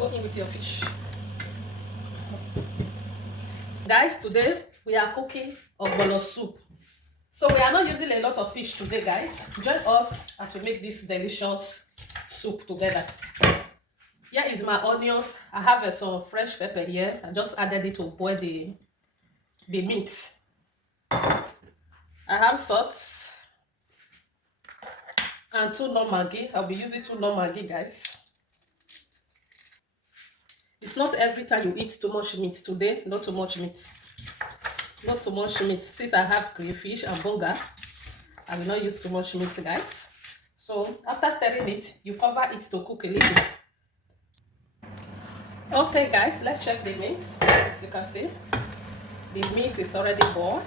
Go in with your fish. Guys, today we are cooking ogbono soup. So we are not using a lot of fish today, guys. Join us as we make this delicious soup together. Here is my onions. I have some fresh pepper here. I just added it to boil the meat. I have salt and 2 non-maggi. I'll be using 2 non-maggi, guys. It's not every time you eat too much meat. Today, not too much meat. Not too much meat. Since I have crayfish and bunga, I will not use too much meat, guys. So after stirring it, you cover it to cook a little. Okay, guys, let's check the meat. As you can see, the meat is already boiled.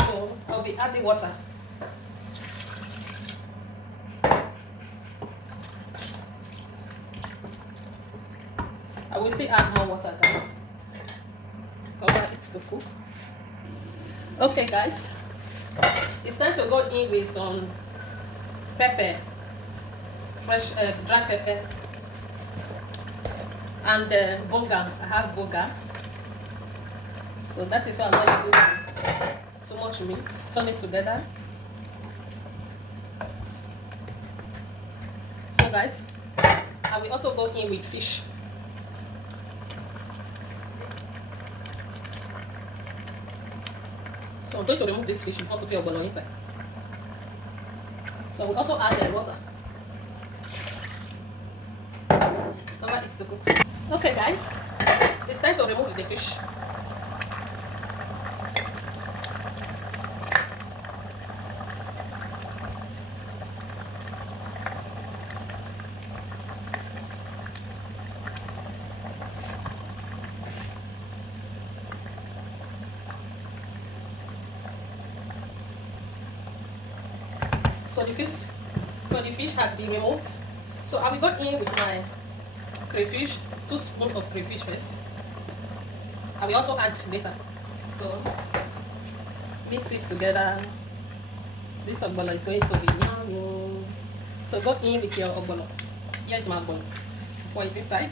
So I'll be adding water. I will still add more water, guys. Cover it to cook. Okay, guys, it's time to go in with some pepper, fresh dry pepper, and bunga. I have bunga, so that is why I'm not using too much meat. Turn it together. So, guys, I will also go in with fish. So I'm going to remove this fish before putting ogbono inside. So we also add water. Cover it to cook. Okay, guys, it's time to remove the fish. So the fish has been removed. So I will go in with my crayfish, 2 spoons of crayfish first. I will also add later. So mix it together. This ogbono is going to be yummy. So go in with your ogbono. Here is my ogbono. Pour it inside.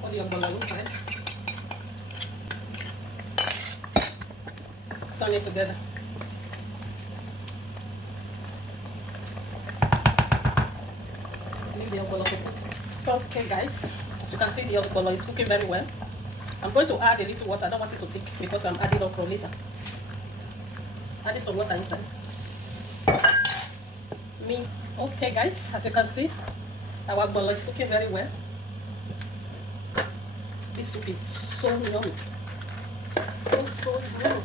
Pour the ogbono inside. Turn it together. Leave the ogbono to cook. Okay, guys, as you can see, the ogbono is cooking very well. I'm going to add a little water. I don't want it to thick because I'm adding okra later. Adding some water inside. Okay, guys, as you can see, our ogbono is cooking very well. This soup is so yummy. So yummy.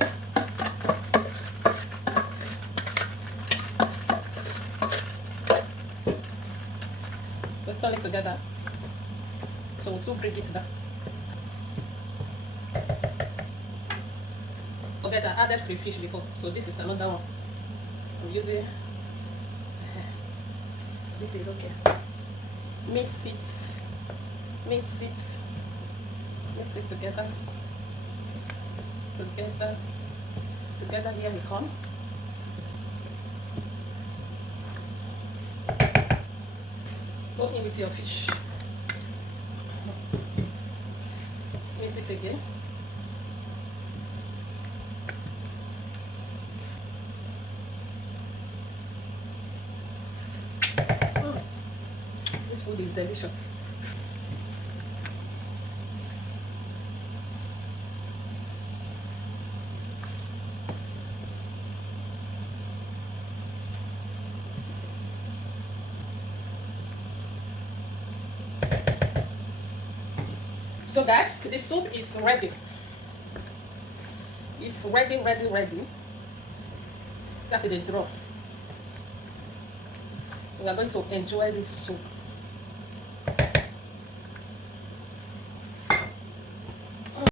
So turn it together. So we'll bring it down. Forget I added crayfish before, so this is another one. I'm using. This is okay. Mix it together. Together. Here we come. Go in with your fish. Mix it again. This food is delicious. So, guys, the soup is ready. It's ready. That's the draw. So we are going to enjoy this soup.